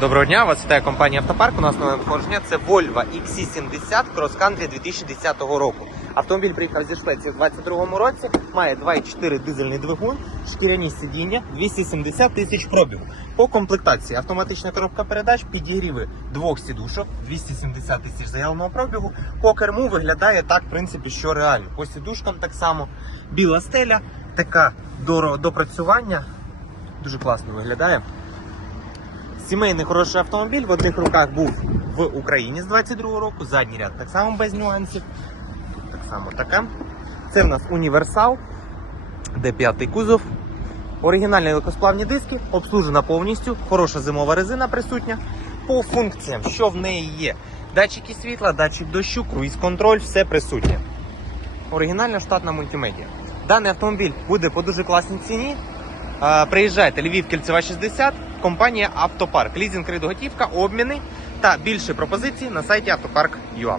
Доброго дня, вас вітає компанія Автопарк. У нас нове надходження. Це Volvo XC70 Cross Country 2010 року. Автомобіль приїхав зі Швеції в 2022 році, має 2,4 дизельний двигун, шкіряні сидіння, 270 тисяч пробігу. По комплектації автоматична коробка передач, підігріви двох сідушок, 270 тисяч заявленого пробігу. По керму виглядає так, в принципі, що реально. По сідушкам так само. Біла стеля, така до допрацювання. Дуже класно виглядає. Сімейний хороший автомобіль в одних руках був в Україні з 22 року. Задній ряд так само без нюансів. Так само таке. Це в нас універсал, де п'ятий кузов. Оригінальні легкосплавні диски, обслужена повністю, хороша зимова резина присутня. По функціям, що в неї є? Датчики світла, датчик дощу, круїз-контроль, все присутнє. Оригінальна штатна мультимедіа. Даний автомобіль буде по дуже класній ціні. Приїжджайте Львів Кільцева 60, компанія Автопарк. Лізінг кредит готівка, обміни та більше пропозицій на сайті автопарк.ua.